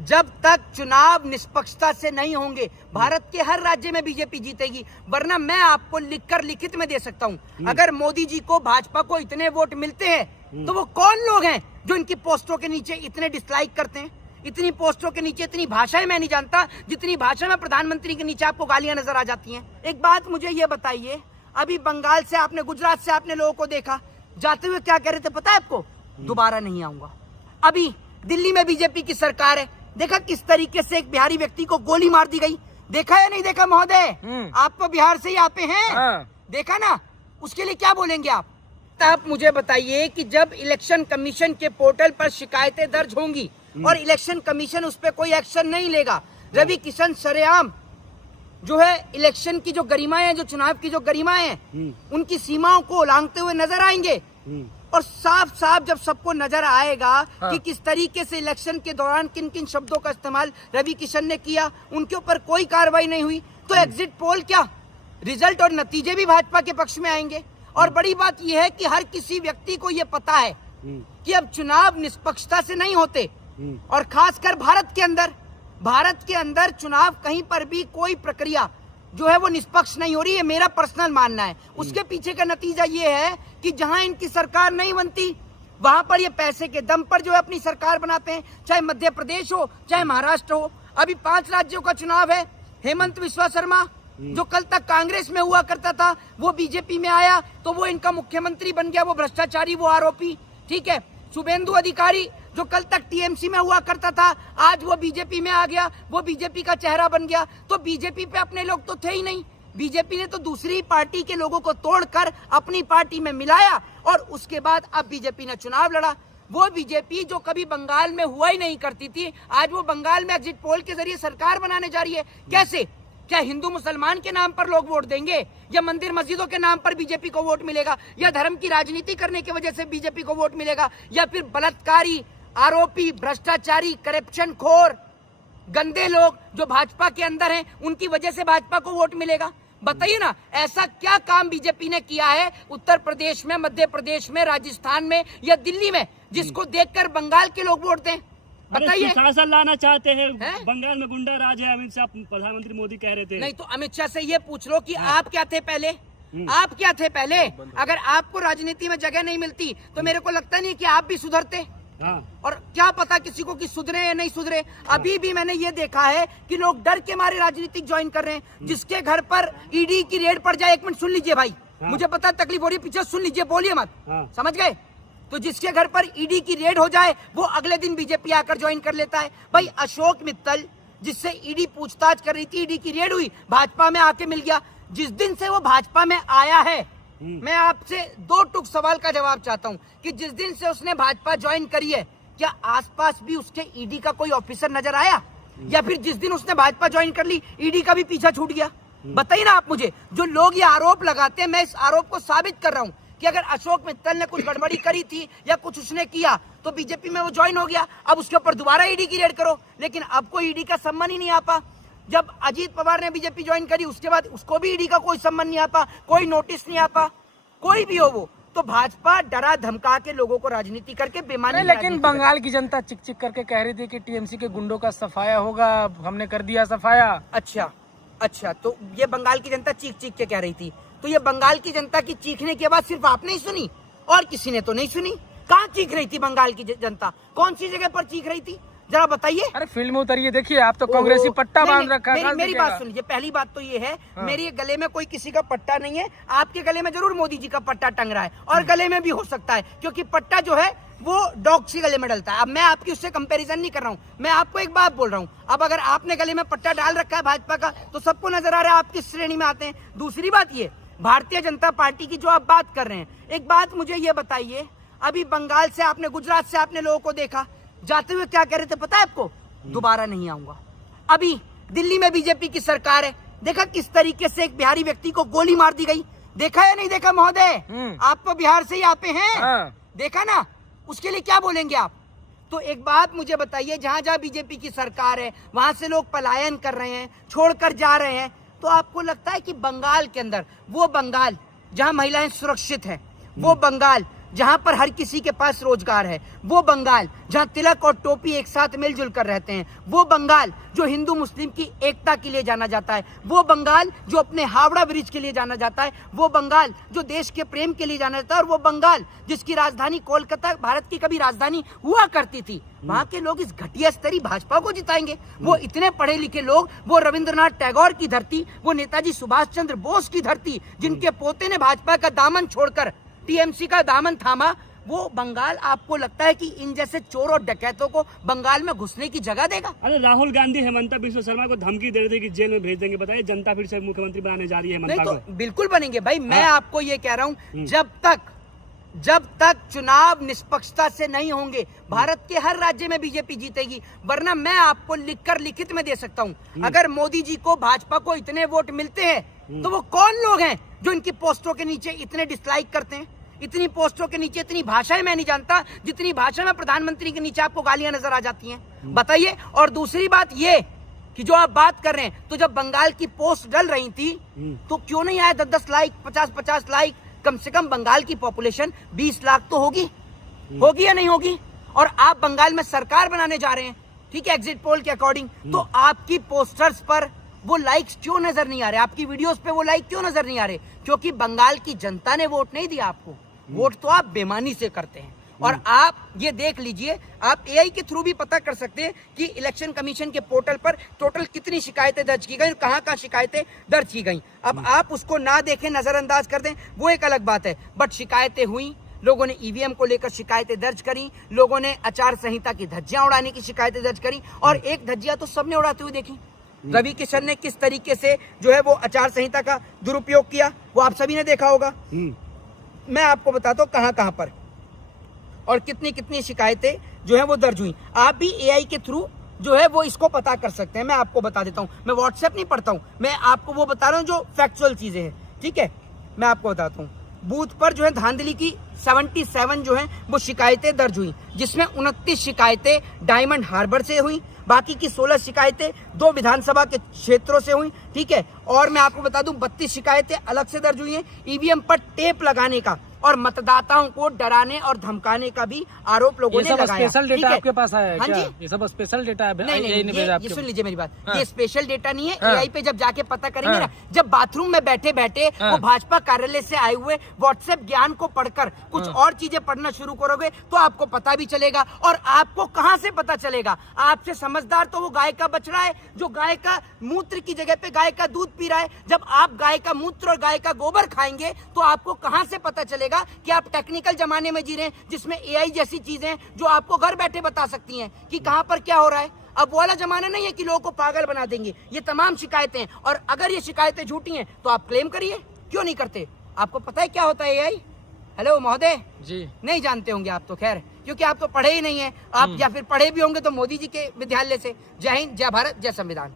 जब तक चुनाव निष्पक्षता से नहीं होंगे भारत के हर राज्य में बीजेपी जीतेगी। वरना मैं आपको लिखकर लिखित में दे सकता हूं, अगर मोदी जी को, भाजपा को इतने वोट मिलते हैं तो वो कौन लोग हैं जो इनकी पोस्टों के नीचे इतने डिसलाइक करते हैं। इतनी पोस्टों के नीचे इतनी भाषाएं मैं नहीं जानता जितनी भाषा में प्रधानमंत्री के नीचे आपको गालियां नजर आ जाती हैं। एक बात मुझे ये बताइए, अभी बंगाल से आपने, गुजरात से आपने लोगों को देखा जाते हुए, क्या कह रहे थे पता है आपको? दोबारा नहीं आऊंगा। अभी दिल्ली में बीजेपी की सरकार है, देखा किस तरीके से एक बिहारी व्यक्ति को गोली मार दी गई। देखा या नहीं देखा महोदय? आप तो बिहार से ही आते हैं, देखा ना? उसके लिए क्या बोलेंगे आप? आप मुझे बताइए कि जब इलेक्शन कमीशन के पोर्टल पर शिकायतें दर्ज होंगी और इलेक्शन कमीशन उस पर कोई एक्शन नहीं लेगा, रवि किशन सरेआम जो है इलेक्शन की जो गरिमाएं हैं, जो चुनाव की जो गरिमाएं हैं, उनकी सीमाओं को उल्लंघते हुए नजर आएंगे। और साफ साफ जब सबको नजर आएगा कि किस तरीके से इलेक्शन के दौरान किन किन शब्दों का इस्तेमाल रवि किशन ने किया, उनके ऊपर कोई कार्रवाई नहीं हुई, तो एग्जिट पोल क्या, रिजल्ट और नतीजे भी भाजपा के पक्ष में आएंगे। और बड़ी बात यह है कि हर किसी व्यक्ति को यह पता है कि अब चुनाव निष्पक्षता से नहीं होते, और खासकर भारत के अंदर चुनाव कहीं पर भी कोई प्रक्रिया जो है वो निष्पक्ष नहीं हो रही है, मेरा पर्सनल मानना है। उसके पीछे का नतीजा ये है कि जहां इनकी सरकार नहीं बनती वहां पर ये पैसे के दम पर जो है अपनी सरकार बनाते हैं, चाहे मध्य प्रदेश हो, चाहे महाराष्ट्र हो। अभी 5 राज्यों का चुनाव है। हेमंत बिस्वा शर्मा जो कल तक कांग्रेस में हुआ करता था वो बीजेपी में आया तो वो इनका मुख्यमंत्री बन गया, वो भ्रष्टाचारी, वो आरोपी, ठीक है। शुभेंदु अधिकारी जो कल तक टीएमसी में हुआ करता था आज वो बीजेपी में आ गया, वो बीजेपी का चेहरा बन गया। तो बीजेपी पे अपने लोग तो थे ही नहीं, बीजेपी ने तो दूसरी पार्टी के लोगों को तोड़कर अपनी पार्टी में मिलाया और उसके बाद अब बीजेपी ने चुनाव लड़ा। वो बीजेपी जो कभी बंगाल में हुआ ही नहीं करती थी, आज वो बंगाल में एग्जिट पोल के जरिए सरकार बनाने जा रही है। कैसे? क्या हिंदू मुसलमान के नाम पर लोग वोट देंगे, या मंदिर मस्जिदों के नाम पर बीजेपी को वोट मिलेगा, या धर्म की राजनीति करने की वजह से बीजेपी को वोट मिलेगा, या फिर बलात्कारी, आरोपी, भ्रष्टाचारी, करप्शन खोर, गंदे लोग जो भाजपा के अंदर हैं उनकी वजह से भाजपा को वोट मिलेगा? बताइए ना, ऐसा क्या काम बीजेपी ने किया है उत्तर प्रदेश में, मध्य प्रदेश में, राजस्थान में या दिल्ली में जिसको देखकर बंगाल के लोग वोट दें? बताइए। शासन लाना चाहते हैं, बंगाल में गुंडा राज है, अमित शाह प्रधानमंत्री मोदी कह रहे थे। नहीं तो अमित शाह से ये पूछ लो कि आप क्या थे पहले, आप क्या थे पहले? अगर आपको राजनीति में जगह नहीं मिलती तो मेरे को लगता नहीं कि आप भी सुधरते। और क्या पता किसी को कि सुधरे या नहीं सुधरे। अभी भी मैंने ये देखा है कि लोग डर के मारे राजनीतिक ज्वाइन कर रहे हैं। जिसके घर पर ईडी की रेड पड़ जाए, एक मिनट सुन लीजिए भाई, मुझे पता तकलीफ हो रही है, पीछे सुन लीजिए, बोलिए मत, समझ गए? तो जिसके घर पर ईडी की रेड हो जाए वो अगले दिन बीजेपी आकर ज्वाइन कर लेता है। भाई अशोक मित्तल जिससे ईडी पूछताछ कर रही थी, ईडी की रेड हुई, भाजपा में आके मिल गया। जिस दिन से वो भाजपा में आया है, मैं आपसे 2 टूक सवाल का जवाब चाहता हूं कि जिस दिन से उसने भाजपा ज्वाइन करी है क्या आसपास भी उसके ईडी का कोई ऑफिसर नजर आया, या फिर जिस दिन उसने भाजपा ज्वाइन कर ली ईडी का भी पीछा छूट गया? बताइए ना आप मुझे। जो लोग ये आरोप लगाते हैं, मैं इस आरोप को साबित कर रहा हूं कि अगर अशोक मित्तल ने कुछ गड़बड़ी करी थी या कुछ उसने किया तो बीजेपी में वो ज्वाइन हो गया, अब उसके ऊपर दोबारा ईडी की रेड करो। लेकिन अब कोई ईडी का सम्मान ही नहीं आता। जब अजीत पवार ने बीजेपी ज्वाइन करी उसके बाद उसको भी ईडी का कोई सम्मान नहीं आता, कोई नोटिस नहीं आता, कोई भी हो वो। तो भाजपा डरा धमका के लोगों को राजनीति करके बेमानी। लेकिन बंगाल की जनता चिक चिक करके कह रही थी कि टीएमसी के गुंडों का सफाया होगा, हमने कर दिया सफाया। अच्छा, तो ये बंगाल की जनता चीख चीख के कह रही थी, तो ये बंगाल की जनता की चीखने की आवाज सिर्फ आपने ही सुनी और किसी ने तो नहीं सुनी? कहाँ चीख रही थी बंगाल की जनता? कौन सी जगह पर चीख रही थी, जरा बताइए। अरे फिल्म उतरिए, देखिए आप तो कांग्रेसी पट्टा बांध रखा है। मेरी बात सुनिए, पहली बात तो ये है, मेरे गले में कोई किसी का पट्टा नहीं है। आपके गले में जरूर मोदी जी का पट्टा टंग रहा है, और गले में भी हो सकता है, क्योंकि पट्टा जो है वो डॉग सी गले में डलता है। अब मैं आपकी उससे कंपैरिजन नहीं कर रहा हूँ, मैं आपको एक बात बोल रहा हूँ। अब अगर आपने गले में पट्टा डाल रखा है भाजपा का तो सबको नजर आ रहा है आप किस श्रेणी में आते हैं। दूसरी बात ये, भारतीय जनता पार्टी की जो आप बात कर रहे हैं, एक बात मुझे ये बताइए, अभी बंगाल से आपने, गुजरात से आपने लोगों को देखा जाते हुए, क्या कह रहे थे पता है आपको? दोबारा नहीं आऊंगा। अभी दिल्ली में बीजेपी की सरकार है, देखा किस तरीके से एक बिहारी व्यक्ति को गोली मार दी गई? देखा या नहीं देखा महोदय? आप तो बिहार से ही आते हैं, देखा ना? उसके लिए क्या बोलेंगे आप? तो एक बात मुझे बताइए, जहां जहां बीजेपी की सरकार है वहां से लोग पलायन कर रहे हैं, छोड़कर जा रहे हैं, तो आपको लगता है कि बंगाल के अंदर, वो बंगाल जहां महिलाएं सुरक्षित हैं, वो बंगाल जहां पर हर किसी के पास रोजगार है, वो बंगाल जहां तिलक और टोपी एक साथ मिलजुल कर रहते हैं, वो बंगाल जो हिंदू मुस्लिम की एकता के लिए जाना जाता है, वो बंगाल जो अपने हावड़ा ब्रिज के लिए जाना जाता है, वो बंगाल जो देश के प्रेम के लिए जाना जाता है, और वो बंगाल जिसकी राजधानी कोलकाता भारत की कभी राजधानी हुआ करती थी, वहां के लोग इस घटिया स्तरी भाजपा को जिताएंगे। वो इतने पढ़े लिखे लोग, वो रविंद्रनाथ टैगोर की धरती, वो नेताजी सुभाष चंद्र बोस की धरती, जिनके पोते ने भाजपा का दामन छोड़कर टीएमसी का दामन थामा, वो बंगाल आपको लगता है कि इन जैसे चोर और डकैतों को बंगाल में घुसने की जगह देगा? अरे राहुल गांधी हेमंता बिश्व शर्मा को धमकी दे रहे थे कि जेल में भेज देंगे। बताइए, जनता फिर से मुख्यमंत्री बनाने जा रही है नहीं हेमंता तो को। बिल्कुल बनेंगे भाई। मैं आपको ये कह रहा हूं, जब तक चुनाव निष्पक्षता से नहीं होंगे, भारत के हर राज्य में बीजेपी जीतेगी। वरना मैं आपको लिखित में दे सकता हूं, अगर मोदी जी को, भाजपा को इतने वोट मिलते हैं, तो वो कौन लोग हैं जो इनकी पोस्टों के नीचे इतने डिसलाइक करते हैं? इतनी पोस्टों के नीचे इतनी भाषाएं मैं नहीं जानता जितनी भाषा में प्रधानमंत्री के नीचे आपको गालियां नजर आ जाती हैं। बताइए। और दूसरी बात ये कि जो आप बात कर रहे हैं, तो जब बंगाल की पोस्ट डल रही थी, तो क्यों नहीं आया 10-10 लाइक, 50-50 लाइक? कम से कम बंगाल की पॉपुलेशन 20 लाख तो होगी या नहीं होगी? और आप बंगाल में सरकार बनाने जा रहे हैं, ठीक है, एग्जिट पोल के अकॉर्डिंग, तो आपकी पोस्टर्स पर वो लाइक्स क्यों नजर नहीं आ रहे? आपकी वीडियोस पे वो लाइक क्यों नजर नहीं आ रहे? क्योंकि बंगाल की जनता ने वोट नहीं दिया आपको। वोट तो आप बेईमानी से करते हैं। और आप ये देख लीजिए, आप एआई के थ्रू भी पता कर सकते हैं कि इलेक्शन कमीशन के पोर्टल पर टोटल कितनी शिकायतें दर्ज की गई, कहां शिकायतें दर्ज की गई। अब आप उसको ना देखें, नजरअंदाज कर दें, वो एक अलग बात है, बट शिकायतें हुई, लोगों ने ईवीएम को लेकर शिकायतें दर्ज करी, लोगों ने आचार संहिता की धज्जियां उड़ाने की शिकायतें दर्ज करी, और एक धज्जियां तो सबने उड़ाते हुए देखी। रवि किशन ने किस तरीके से जो है वो आचार संहिता का दुरुपयोग किया, वो आप सभी ने देखा होगा। मैं आपको बताता हूँ कहां पर और कितनी कितनी शिकायतें जो है वो दर्ज हुई। आप भी एआई के थ्रू जो है वो इसको पता कर सकते हैं। मैं आपको बता देता हूं, मैं व्हाट्सएप नहीं पढ़ता हूं, मैं आपको वो बता रहा हूं जो फैक्चुअल चीजें हैं, ठीक है। मैं आपको बताता हूं, बूथ पर जो है धांधली की 77 जो है वो शिकायतें दर्ज हुई, जिसमें 29 शिकायतें डायमंड हार्बर से हुई, बाकी की 16 शिकायतें 2 विधानसभा के क्षेत्रों से हुई, ठीक है। और मैं आपको बता दूं 32 शिकायतें अलग से दर्ज हुई हैं। ईवीएम पर टेप लगाने का और मतदाताओं को डराने और धमकाने का भी आरोप लोगों ने लगाया। स्पेशल डेटा आपके पास आया है? हाँ क्या? जी, ये सब स्पेशल डेटा है? नहीं, ये सुन लीजिए मेरी बात, हाँ। ये स्पेशल डेटा नहीं है। हाँ। एआई पे जब जाके पता करेंगे हाँ। ना, जब बाथरूम में बैठे बैठे हाँ। वो भाजपा कार्यालय से आए हुए व्हाट्सएप ज्ञान को पढ़कर कुछ हाँ। और चीजें पढ़ना शुरू करोगे तो आपको पता भी चलेगा। और आपको कहां से पता चलेगा? आपसे समझदार तो वो गाय का बछड़ा है जो गाय का मूत्र की जगह पे गाय का दूध पी रहा है। जब आप गाय का मूत्र और गाय का गोबर खाएंगे तो आपको कहां से पता चलेगा कि आप टेक्निकल जमाने में जी रहे हैं, जिसमें एआई जैसी चीजें जो आपको घर बैठे बता सकती हैं कि कहां पर क्या हो रहा है। अब वाला जमाना नहीं है कि लोगों को पागल बना देंगे। ये तमाम शिकायतें, और अगर ये शिकायतें झूठी हैं तो आप क्लेम करिए, क्यों नहीं करते? आपको पता है क्या होता है एआई? हेलो महोदय जी, नहीं जानते होंगे आप तो, खैर, क्योंकि आप तो पढ़े ही नहीं है। आप या फिर पढ़े भी होंगे तो मोदी जी के विद्यालय से। जय हिंद, जय भारत, जय संविधान।